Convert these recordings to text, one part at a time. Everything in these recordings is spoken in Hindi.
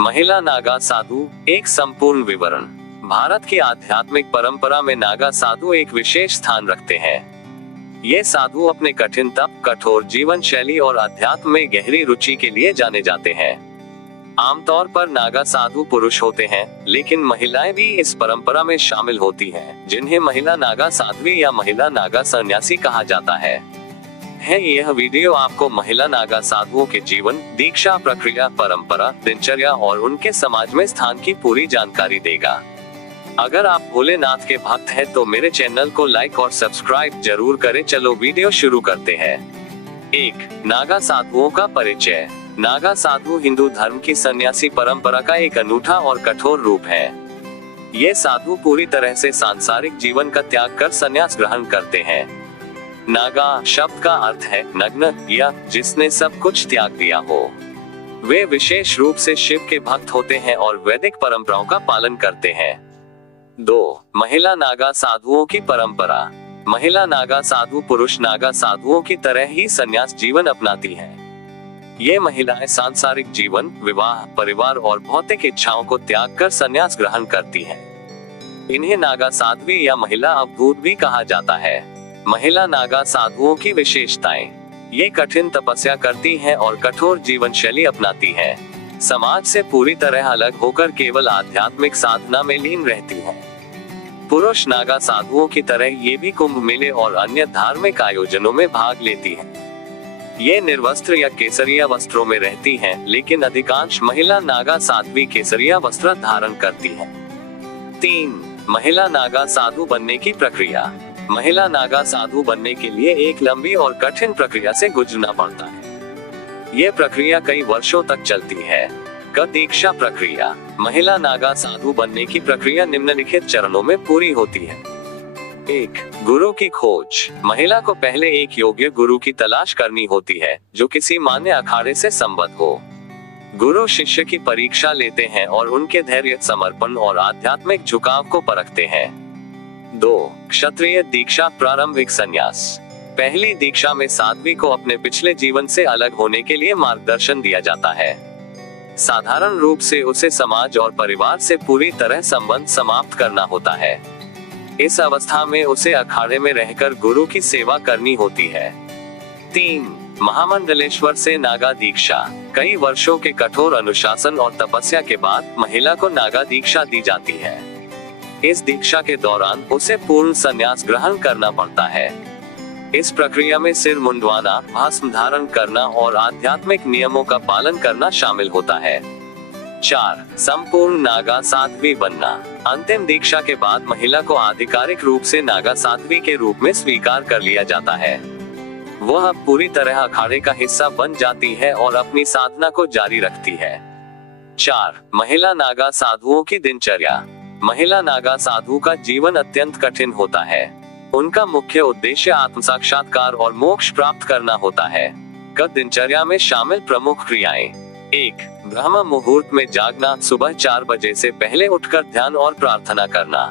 महिला नागा साधु, एक संपूर्ण विवरण। भारत की आध्यात्मिक परंपरा में नागा साधु एक विशेष स्थान रखते हैं। ये साधु अपने कठिन तप, कठोर जीवन शैली और अध्यात्म में गहरी रुचि के लिए जाने जाते हैं। आमतौर पर नागा साधु पुरुष होते हैं, लेकिन महिलाएं भी इस परंपरा में शामिल होती हैं, जिन्हें महिला नागा साध्वी या महिला नागा सन्यासी कहा जाता है। यह वीडियो आपको महिला नागा साधुओं के जीवन, दीक्षा प्रक्रिया, परंपरा, दिनचर्या और उनके समाज में स्थान की पूरी जानकारी देगा। अगर आप भोलेनाथ के भक्त हैं तो मेरे चैनल को लाइक और सब्सक्राइब जरूर करें। चलो वीडियो शुरू करते हैं। 1. नागा साधुओं का परिचय। नागा साधु हिंदू धर्म की सन्यासी परंपरा का एक अनूठा और कठोर रूप है। ये साधु पूरी तरह से सांसारिक जीवन का त्याग कर संन्यास ग्रहण करते हैं। नागा शब्द का अर्थ है नग्न या जिसने सब कुछ त्याग दिया हो। वे विशेष रूप से शिव के भक्त होते हैं और वैदिक परंपराओं का पालन करते हैं। 2. महिला नागा साधुओं की परंपरा। महिला नागा साधु पुरुष नागा साधुओं की तरह ही संन्यास जीवन अपनाती हैं। ये महिलाएं सांसारिक जीवन, विवाह, परिवार और भौतिक इच्छाओं को त्याग कर संन्यास ग्रहण करती हैं। इन्हें नागा साध्वी या महिला अवधूत भी कहा जाता है। महिला नागा साधुओं की विशेषताएं। ये कठिन तपस्या करती हैं और कठोर जीवन शैली अपनाती हैं। समाज से पूरी तरह अलग होकर केवल आध्यात्मिक साधना में लीन रहती हैं। पुरुष नागा साधुओं की तरह ये भी कुंभ मेले और अन्य धार्मिक आयोजनों में भाग लेती हैं। ये निर्वस्त्र या केसरिया वस्त्रों में रहती हैं, लेकिन अधिकांश महिला नागा साध्वी केसरिया वस्त्र धारण करती हैं। 3. महिला नागा साधु बनने की प्रक्रिया। महिला नागा साधु बनने के लिए एक लंबी और कठिन प्रक्रिया से गुजरना पड़ता है। ये प्रक्रिया कई वर्षों तक चलती है। दीक्षा प्रक्रिया। महिला नागा साधु बनने की प्रक्रिया निम्नलिखित चरणों में पूरी होती है। 1. गुरु की खोज। महिला को पहले एक योग्य गुरु की तलाश करनी होती है, जो किसी मान्य अखाड़े से संबद्ध हो। गुरु शिष्य की परीक्षा लेते हैं और उनके धैर्य, समर्पण और आध्यात्मिक झुकाव को परखते हैं। 2. क्षत्रिय दीक्षा प्रारंभिक संन्यास। पहली दीक्षा में साध्वी को अपने पिछले जीवन से अलग होने के लिए मार्गदर्शन दिया जाता है। साधारण रूप से उसे समाज और परिवार से पूरी तरह संबंध समाप्त करना होता है। इस अवस्था में उसे अखाड़े में रहकर गुरु की सेवा करनी होती है। 3. महामंडलेश्वर से नागा दीक्षा। कई वर्षों के कठोर अनुशासन और तपस्या के बाद महिला को नागा दीक्षा दी जाती है। इस दीक्षा के दौरान उसे पूर्ण संन्यास ग्रहण करना पड़ता है। इस प्रक्रिया में सिर मुंडवाना, भस्म धारण करना और आध्यात्मिक नियमों का पालन करना शामिल होता है। 4. संपूर्ण नागा साध्वी बनना। अंतिम दीक्षा के बाद महिला को आधिकारिक रूप से नागा साध्वी के रूप में स्वीकार कर लिया जाता है। वह पूरी तरह अखाड़े का हिस्सा बन जाती है और अपनी साधना को जारी रखती है। 4. महिला नागा साधुओं की दिनचर्या। महिला नागा साधु का जीवन अत्यंत कठिन होता है। उनका मुख्य उद्देश्य आत्म साक्षात्कार और मोक्ष प्राप्त करना होता है। दिनचर्या में शामिल प्रमुख क्रियाएं। 1. ब्रह्म मुहूर्त में जागना, सुबह 4 बजे से पहले उठकर ध्यान और प्रार्थना करना।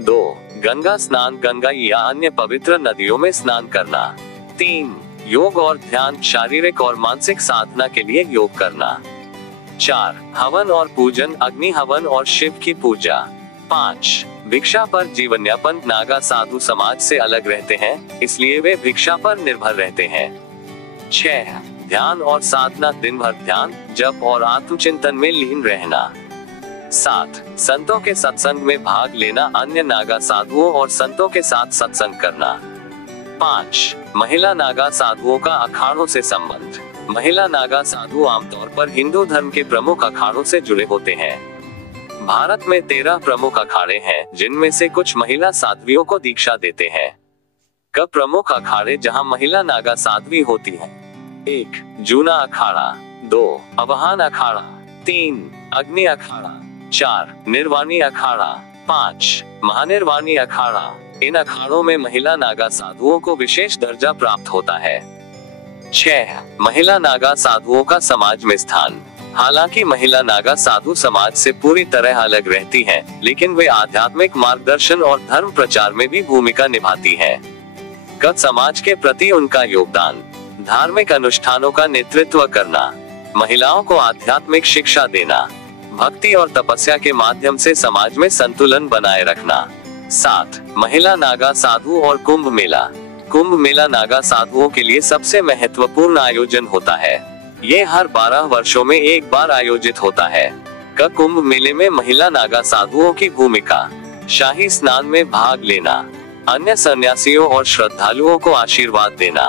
2. गंगा स्नान, गंगा या अन्य पवित्र नदियों में स्नान करना। 3. योग और ध्यान, शारीरिक और मानसिक साधना के लिए योग करना। 4. हवन और पूजन, अग्नि हवन और शिव की पूजा। 5. भिक्षा पर जीवन यापन। नागा साधु समाज से अलग रहते हैं, इसलिए वे भिक्षा पर निर्भर रहते हैं। 6. ध्यान और साधना, दिन भर ध्यान, जप और आत्मचिंतन में लीन रहना। 7. संतों के सत्संग में भाग लेना, अन्य नागा साधुओं और संतों के साथ सत्संग करना। 5. महिला नागा साधुओं का अखाड़ों से संबंध। महिला नागा साधु आमतौर पर हिंदू धर्म के प्रमुख अखाड़ों से जुड़े होते हैं। भारत में 13 प्रमुख अखाड़े हैं, जिनमें से कुछ महिला साध्वियों को दीक्षा देते हैं। प्रमुख अखाड़े जहां महिला नागा साध्वी होती हैं। 1. जूना अखाड़ा। 2. अवहान अखाड़ा। 3. अग्नि अखाड़ा। 4. निर्वाणी अखाड़ा। 5. महानिर्वाणी अखाड़ा। इन अखाड़ों में महिला नागा साधुओं को विशेष दर्जा प्राप्त होता है। 6. महिला नागा साधुओं का समाज में स्थान। हालांकि महिला नागा साधु समाज से पूरी तरह अलग रहती हैं, लेकिन वे आध्यात्मिक मार्गदर्शन और धर्म प्रचार में भी भूमिका निभाती हैं। समाज के प्रति उनका योगदान। धार्मिक अनुष्ठानों का नेतृत्व करना। महिलाओं को आध्यात्मिक शिक्षा देना, भक्ति और तपस्या के माध्यम से समाज में संतुलन बनाए रखना। 7. महिला नागा साधु और कुंभ मेला। कुंभ मेला नागा साधुओं के लिए सबसे महत्वपूर्ण आयोजन होता है। ये हर 12 वर्षों में एक बार आयोजित होता है। कुंभ मेले में महिला नागा साधुओं की भूमिका, शाही स्नान में भाग लेना, अन्य सन्यासियों और श्रद्धालुओं को आशीर्वाद देना,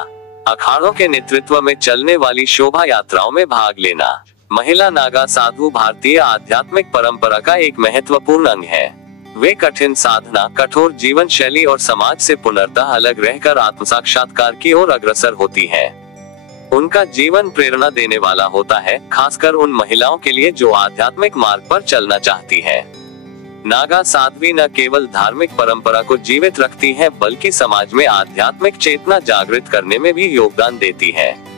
अखाड़ों के नेतृत्व में चलने वाली शोभा यात्राओं में भाग लेना। महिला नागा साधु भारतीय आध्यात्मिक परंपरा का एक महत्वपूर्ण अंग है। वे कठिन साधना, कठोर जीवन शैली और समाज से पूर्णतः अलग रहकर आत्म साक्षात्कार की ओर अग्रसर होती हैं। उनका जीवन प्रेरणा देने वाला होता है, खासकर उन महिलाओं के लिए जो आध्यात्मिक मार्ग पर चलना चाहती हैं। नागा साध्वी न केवल धार्मिक परंपरा को जीवित रखती हैं, बल्कि समाज में आध्यात्मिक चेतना जागृत करने में भी योगदान देती हैं।